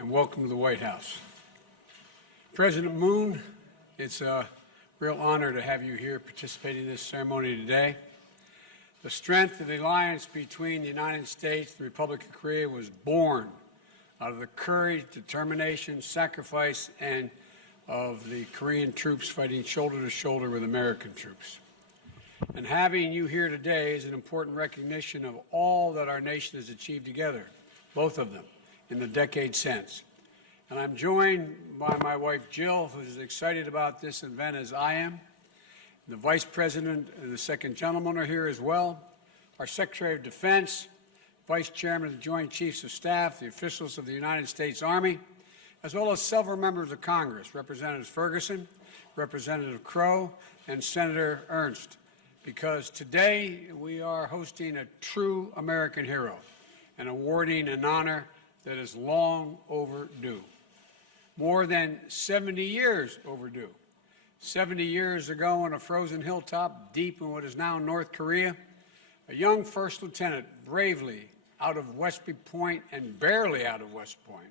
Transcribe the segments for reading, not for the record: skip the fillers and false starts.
and welcome to the White House. President Moon, it's a real honor to have you here participating in this ceremony today. The strength of the alliance between the United States and the Republic of Korea was born out of the courage, determination, sacrifice, and of the Korean troops fighting shoulder to shoulder with American troops. And having you here today is an important recognition of all that our nation has achieved together, both of them, in the decade since. And I'm joined by my wife, Jill, who's as excited about this event as I am. The Vice President and the Second Gentleman are here as well. Our Secretary of Defense, Vice Chairman of the Joint Chiefs of Staff, the officials of the United States Army, as well as several members of Congress, Representative Ferguson, Representative Crow, and Senator Ernst, because today we are hosting a true American hero and awarding an honor that is long overdue. More than 70 years overdue. 70 years ago on a frozen hilltop deep in what is now North Korea, a young first lieutenant bravely out of Westby Point and barely out of West Point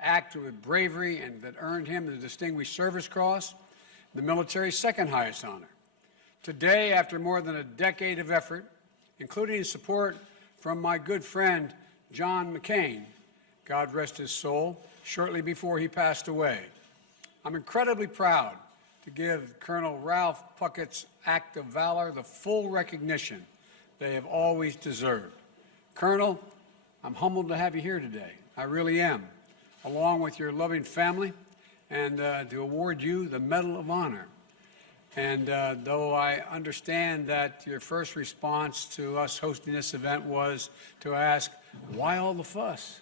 acted with bravery and that earned him the Distinguished Service Cross, the military's second highest honor. Today, after more than a decade of effort, including support from my good friend John McCain, God rest his soul, shortly before he passed away, I'm incredibly proud to give Colonel Ralph Puckett's act of valor the full recognition they have always deserved. Colonel, I'm humbled to have you here today. I really am, along with your loving family, and to award you the Medal of Honor. And though I understand that your first response to us hosting this event was to ask, why all the fuss?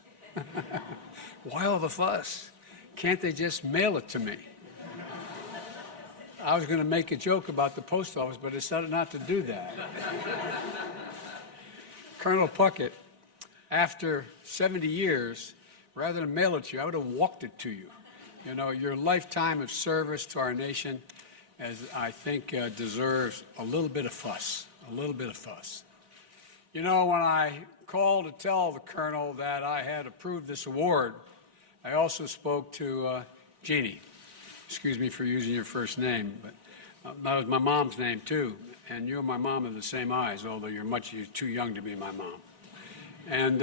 Why all the fuss? Can't they just mail it to me? I was going to make a joke about the post office, but I decided not to do that. Colonel Puckett, after 70 years, rather than mail it to you, I would have walked it to you. You know, your lifetime of service to our nation, as I think deserves a little bit of fuss, a little bit of fuss. You know, when I called to tell the Colonel that I had approved this award, I also spoke to Jeannie. Excuse me for using your first name, but that was my mom's name too. And you and my mom have the same eyes, although you're too young to be my mom. And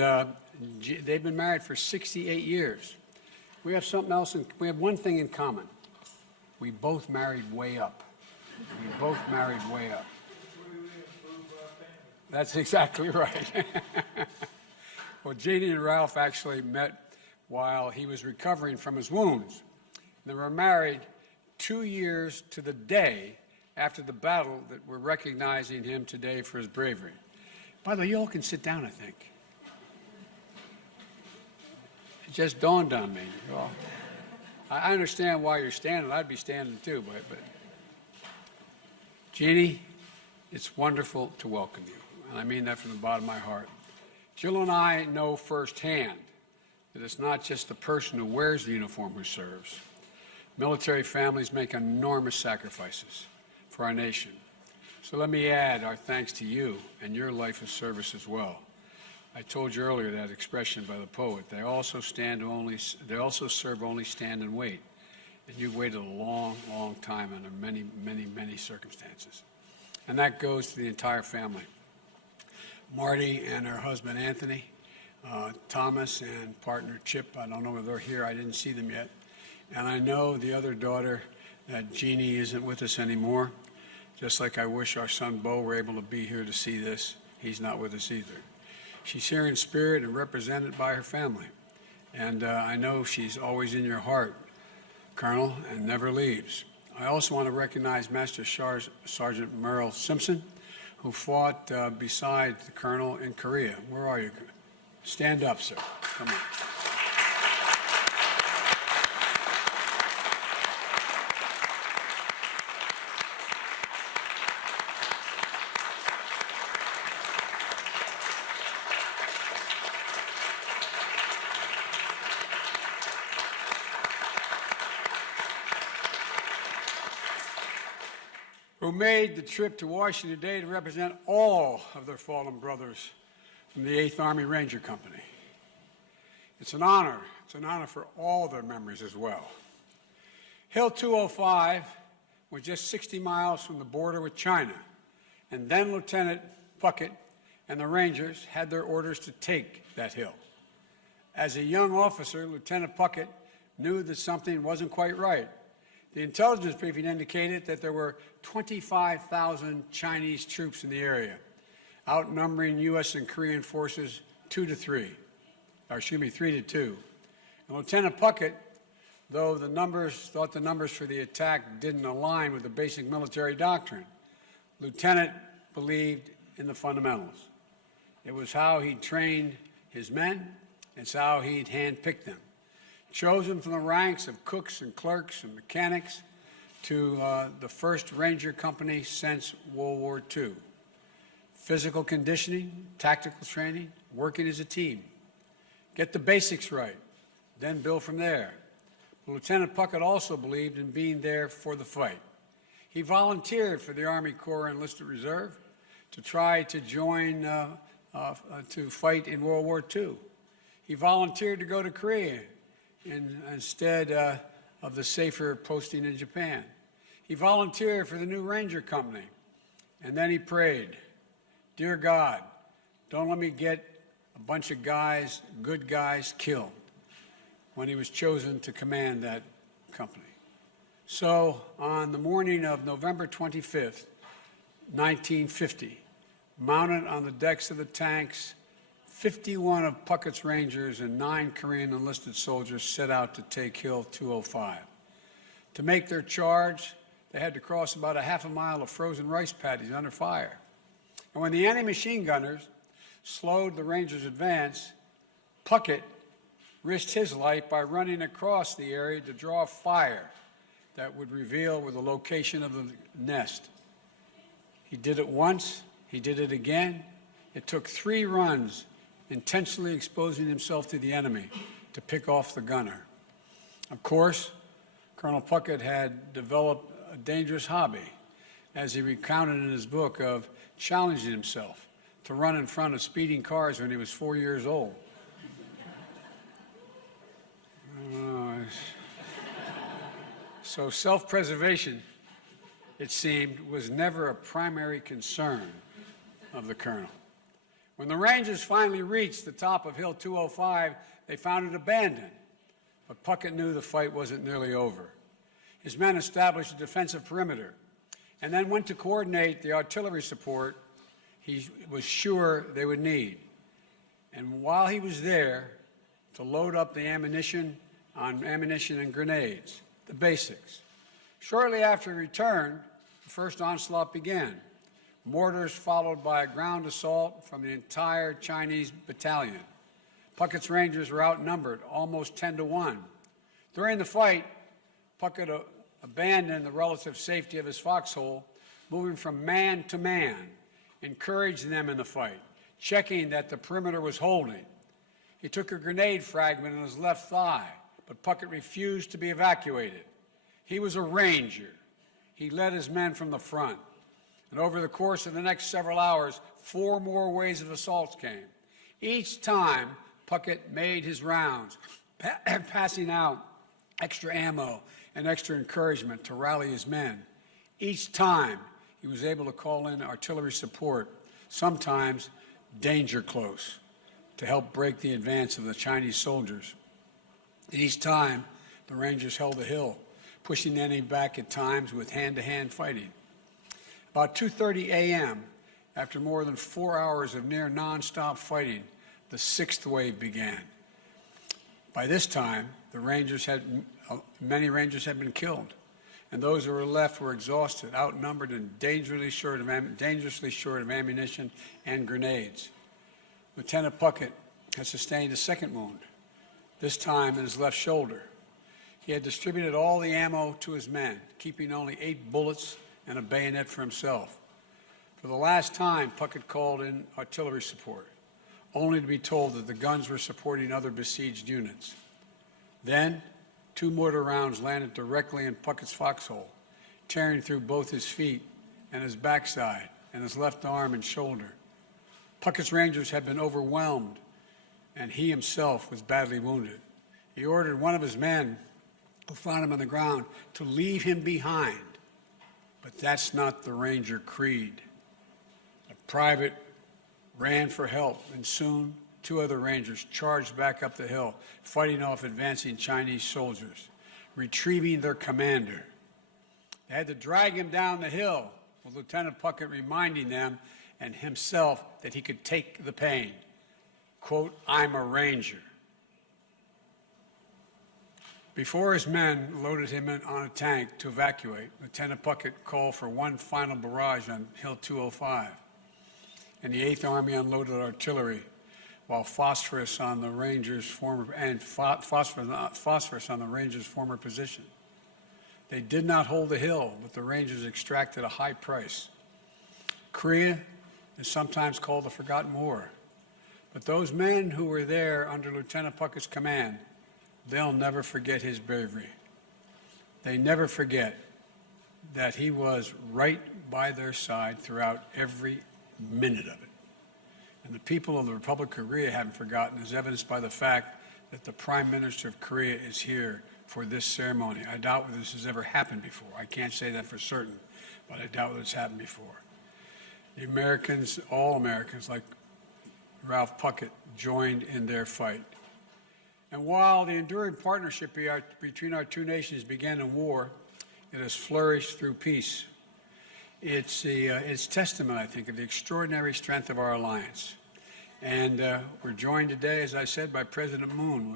they've been married for 68 years. We have something else, we have one thing in common. We both married way up. We both married way up. That's exactly right. Well, Jeannie and Ralph actually met while he was recovering from his wounds. They were married 2 years to the day after the battle that we're recognizing him today for his bravery. By the way, you all can sit down, I think. It just dawned on me. Well, I understand why you're standing. I'd be standing too, but Jeannie, it's wonderful to welcome you. And I mean that from the bottom of my heart. Jill and I know firsthand that it's not just the person who wears the uniform who serves. Military families make enormous sacrifices for our nation. So let me add our thanks to you and your life of service as well. I told you earlier that expression by the poet, they also serve only, stand and wait. And you've waited a long, long time under many, many, many circumstances. And that goes to the entire family. Marty and her husband, Anthony, Thomas and partner Chip, I don't know whether they're here, I didn't see them yet. And I know the other daughter, that Jeannie isn't with us anymore. Just like I wish our son Bo were able to be here to see this. He's not with us either. She's here in spirit and represented by her family. And I know she's always in your heart, Colonel, and never leaves. I also want to recognize Master Sergeant Merle Simpson, who fought beside the Colonel in Korea. Where are you? Stand up, sir. Come on. Who made the trip to Washington today to represent all of their fallen brothers from the 8th Army Ranger Company. It's an honor It's an honor for all their memories as well. Hill 205 was just 60 miles from the border with China, and then Lieutenant Puckett and the Rangers had their orders to take that hill. As a young officer, Lieutenant Puckett knew that something wasn't quite right. The intelligence briefing indicated that there were 25,000 Chinese troops in the area, outnumbering U.S. and Korean forces 3 to 2. And Lieutenant Puckett, though thought the numbers for the attack didn't align with the basic military doctrine, Lieutenant believed in the fundamentals. It was how he trained his men. It's how he'd handpicked them. Chosen from the ranks of cooks and clerks and mechanics to the first Ranger Company since World War II. Physical conditioning, tactical training, working as a team. Get the basics right, then build from there. But Lieutenant Puckett also believed in being there for the fight. He volunteered for the Army Corps Enlisted Reserve to try to join to fight in World War II. He volunteered to go to Korea instead of the safer posting in Japan. He volunteered for the new Ranger Company, and then he prayed, "Dear God, don't let me get a bunch of guys, good guys, killed," when he was chosen to command that company. So on the morning of November 25th, 1950, mounted on the decks of the tanks, 51 of Puckett's Rangers and 9 Korean enlisted soldiers set out to take Hill 205. To make their charge, they had to cross about a half a mile of frozen rice paddies under fire. And when the enemy machine gunners slowed the Rangers' advance, Puckett risked his life by running across the area to draw fire that would reveal where the location of the nest. He did it once, he did it again. It took 3 runs, intentionally exposing himself to the enemy to pick off the gunner. Of course, Colonel Puckett had developed a dangerous hobby, as he recounted in his book, of challenging himself to run in front of speeding cars when he was 4 years old. So self-preservation, it seemed, was never a primary concern of the colonel. When the Rangers finally reached the top of Hill 205, they found it abandoned. But Puckett knew the fight wasn't nearly over. His men established a defensive perimeter and then went to coordinate the artillery support he was sure they would need. And while he was there, to load up the ammunition and grenades, the basics. Shortly after he returned, the first onslaught began. Mortars followed by a ground assault from the entire Chinese battalion. Puckett's Rangers were outnumbered, almost 10 to 1. During the fight, Puckett abandoned the relative safety of his foxhole, moving from man to man, encouraging them in the fight, checking that the perimeter was holding. He took a grenade fragment in his left thigh, but Puckett refused to be evacuated. He was a Ranger. He led his men from the front. And over the course of the next several hours, 4 more waves of assaults came. Each time, Puckett made his rounds, passing out extra ammo and extra encouragement to rally his men. Each time, he was able to call in artillery support, sometimes danger close, to help break the advance of the Chinese soldiers. And each time, the Rangers held the hill, pushing the enemy back at times with hand-to-hand fighting. About 2:30 a.m., after more than 4 hours of near nonstop fighting, the 6th wave began. By this time, many Rangers had been killed, and those who were left were exhausted, outnumbered, and dangerously short of ammunition and grenades. Lieutenant Puckett had sustained a second wound, this time in his left shoulder. He had distributed all the ammo to his men, keeping only 8 bullets and a bayonet for himself. For the last time, Puckett called in artillery support, only to be told that the guns were supporting other besieged units. Then, 2 mortar rounds landed directly in Puckett's foxhole, tearing through both his feet and his backside and his left arm and shoulder. Puckett's Rangers had been overwhelmed, and he himself was badly wounded. He ordered one of his men who found him on the ground to leave him behind. But that's not the Ranger creed. A private ran for help, and soon 2 other Rangers charged back up the hill, fighting off advancing Chinese soldiers, retrieving their commander. They had to drag him down the hill, with Lieutenant Puckett reminding them and himself that he could take the pain. Quote, "I'm a Ranger." Before his men loaded him on a tank to evacuate, Lieutenant Puckett called for one final barrage on Hill 205, and the 8th Army unloaded artillery, while phosphorus on the Rangers' former position. They did not hold the hill, but the Rangers extracted a high price. Korea is sometimes called the Forgotten War, but those men who were there under Lieutenant Puckett's command, they'll never forget his bravery. They never forget that he was right by their side throughout every minute of it. And the people of the Republic of Korea haven't forgotten, as evidenced by the fact that the Prime Minister of Korea is here for this ceremony. I doubt whether this has ever happened before. I can't say that for certain, but I doubt whether it's happened before. The Americans, all Americans, like Ralph Puckett, joined in their fight. And while the enduring partnership between our 2 nations began in war, it has flourished through peace. It's testament, I think, of the extraordinary strength of our alliance. And we're joined today, as I said, by President Moon.